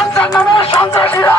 Answer নামের সন্ত্রাসীরা।